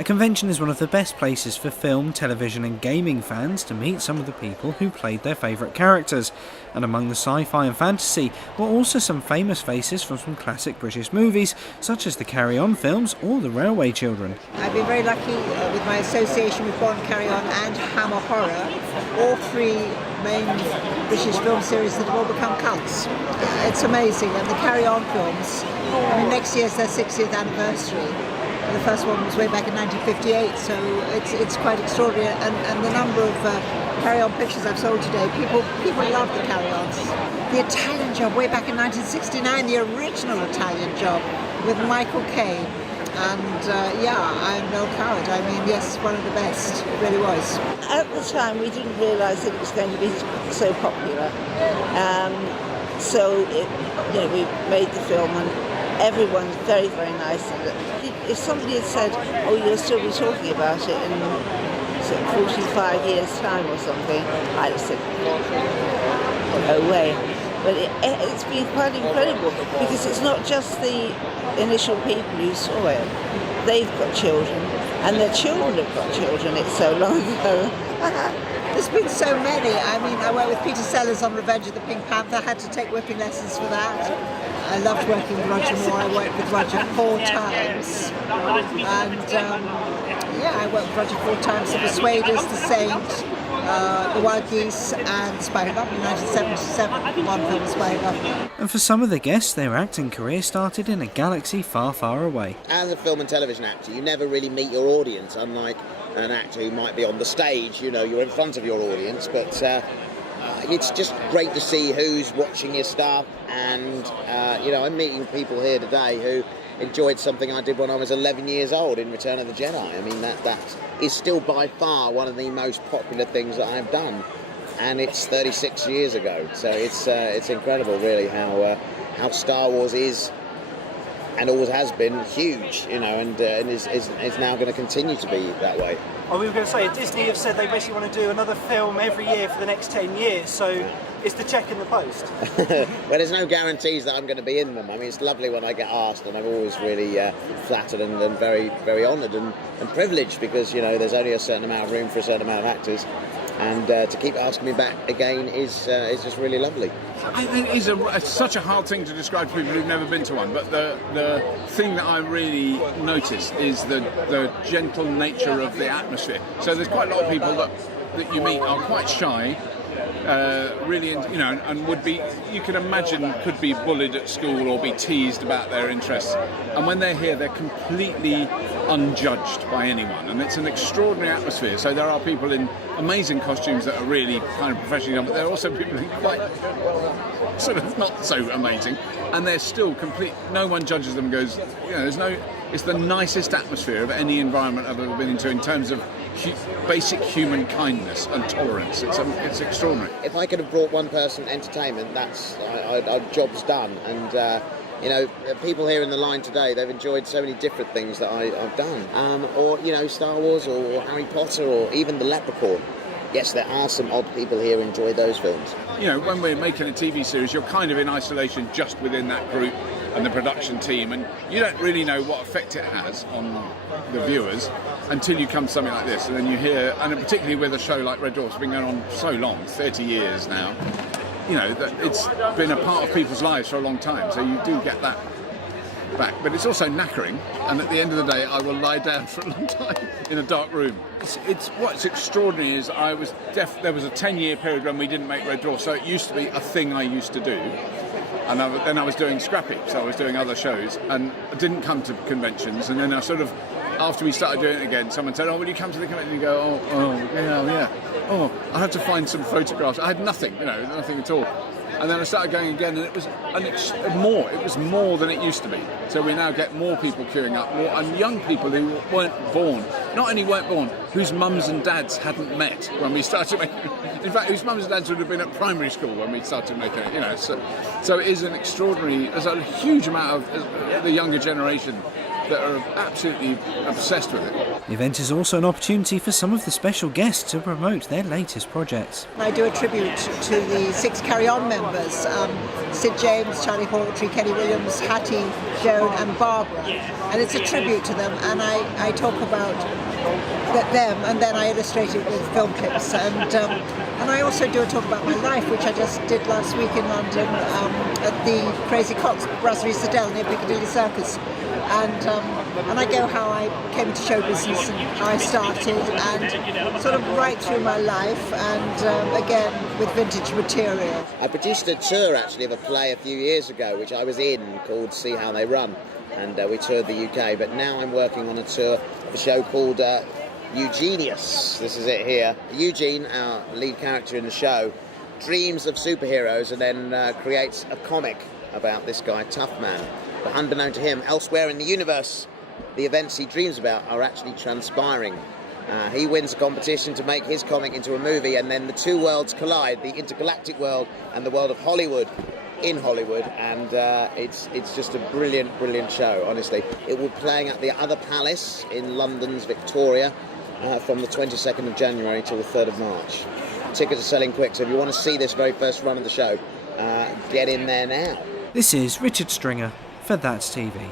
A convention is one of the best places for film, television and gaming fans to meet some of the people who played their favourite characters. And among the sci-fi and fantasy were also some famous faces from some classic British movies, such as the Carry On films or the Railway Children. I've been very lucky with my association with Bond, Carry On and Hammer Horror, all three main British film series that have all become cults. It's amazing, and the Carry On films, I mean, next year's their 60th anniversary. The first one was way back in 1958, so it's quite extraordinary. And the number of Carry-On pictures I've sold today, people love the Carry-Ons. The Italian Job way back in 1969, the original Italian Job with Michael Caine. And I'm no coward. I mean, yes, one of the best, it really was. At the time, we didn't realise that it was going to be so popular. We made the film and everyone's very, very nice. If somebody had said, oh, you'll still be talking about it in 45 years' time or something, I'd have said, no way. But it's been quite incredible because it's not just the initial people who saw it. They've got children and their children have got children. It's so long ago. There's been so many. I mean, I worked with Peter Sellers on Revenge of the Pink Panther. I had to take whipping lessons for that. I loved working with Roger Moore. I worked with Roger 4 times. And I worked with Roger 4 times. The Persuaders, The Saint, The Wild Geese and Spider Up in 1977. One film, Spider Up. And for some of the guests, their acting career started in a galaxy far, far away. As a film and television actor, you never really meet your audience, unlike an actor who might be on the stage. You know, you're in front of your audience, but it's just great to see who's watching your stuff. And I'm meeting people here today who enjoyed something I did when I was 11 years old in Return of the Jedi. I mean, that is still by far one of the most popular things that I've done, and it's 36 years ago. So it's incredible, really, how Star Wars is and always has been huge, and is now going to continue to be that way. Well, we were going to say, Disney have said they basically want to do another film every year for the next 10 years, so it's the check in the post. Well, there's no guarantees that I'm going to be in them. I mean, it's lovely when I get asked, and I'm always really flattered and very, very honoured and privileged because, there's only a certain amount of room for a certain amount of actors. And to keep asking me back again is just really lovely. I think it's such a hard thing to describe to people who've never been to one, but the thing that I really noticed is the gentle nature of the atmosphere. So there's quite a lot of people that you meet are quite shy, really, and would be, you can imagine, could be bullied at school or be teased about their interests. And when they're here, they're completely unjudged by anyone, and it's an extraordinary atmosphere. So there are people in amazing costumes that are really kind of professionally done, but there are also people in quite sort of not so amazing, and they're still complete. No one judges them and goes, it's the nicest atmosphere of any environment I've ever been into in terms of basic human kindness and tolerance. It's extraordinary. If I could have brought one person entertainment, that's our job's done. And people here in the line today, they've enjoyed so many different things that I've done. Or Star Wars or Harry Potter or even The Leprechaun. Yes, there are some odd people here who enjoy those films. When we're making a TV series, you're kind of in isolation just within that group and the production team, and you don't really know what effect it has on the viewers until you come to something like this, and then you hear, and particularly with a show like Red Dwarf's been going on so long, 30 years now, that it's been a part of people's lives for a long time, so you do get that back. But it's also knackering, and at the end of the day I will lie down for a long time in a dark room. What's extraordinary is there was a 10-year period when we didn't make Red Dwarf, so it used to be a thing I used to do, and then I was doing Scrappy, so I was doing other shows, and I didn't come to conventions, and then I sort of, after we started doing it again, someone said, oh, will you come to the convention? And you go, yeah. Oh, I had to find some photographs. I had nothing, nothing at all. And then I started going again, and it was more than it used to be. So we now get more people queuing up, and young people who weren't born, not only weren't born, whose mums and dads hadn't met when we started making it. In fact, whose mums and dads would have been at primary school when we started making it, So it is an extraordinary, there's a huge amount of the younger generation that are absolutely obsessed with it. The event is also an opportunity for some of the special guests to promote their latest projects. I do a tribute to the 6 Carry On members, Sid James, Charlie Hawtrey, Kenny Williams, Hattie, Joan and Barbara. And it's a tribute to them, and I talk about them, and then I illustrate it with film clips. And I also do a talk about my life, which I just did last week in London at the Crazy Coq's Brasserie Citadel near Piccadilly Circus. And I go how I came into show business and how I started, and sort of right through my life, and again with vintage material. I produced a tour actually of a play a few years ago, which I was in, called See How They Run, and we toured the UK. But now I'm working on a tour of a show called Eugenius. This is it here. Eugene, our lead character in the show, dreams of superheroes and then creates a comic about this guy, Tough Man. But unbeknown to him, elsewhere in the universe, the events he dreams about are actually transpiring. He wins a competition to make his comic into a movie, and then the two worlds collide, the intergalactic world and the world of Hollywood, in Hollywood, and it's just a brilliant, brilliant show, honestly. It will be playing at the Other Palace in London's Victoria from the 22nd of January till the 3rd of March. Tickets are selling quick, so if you want to see this very first run of the show, get in there now. This is Richard Stringer for That's TV.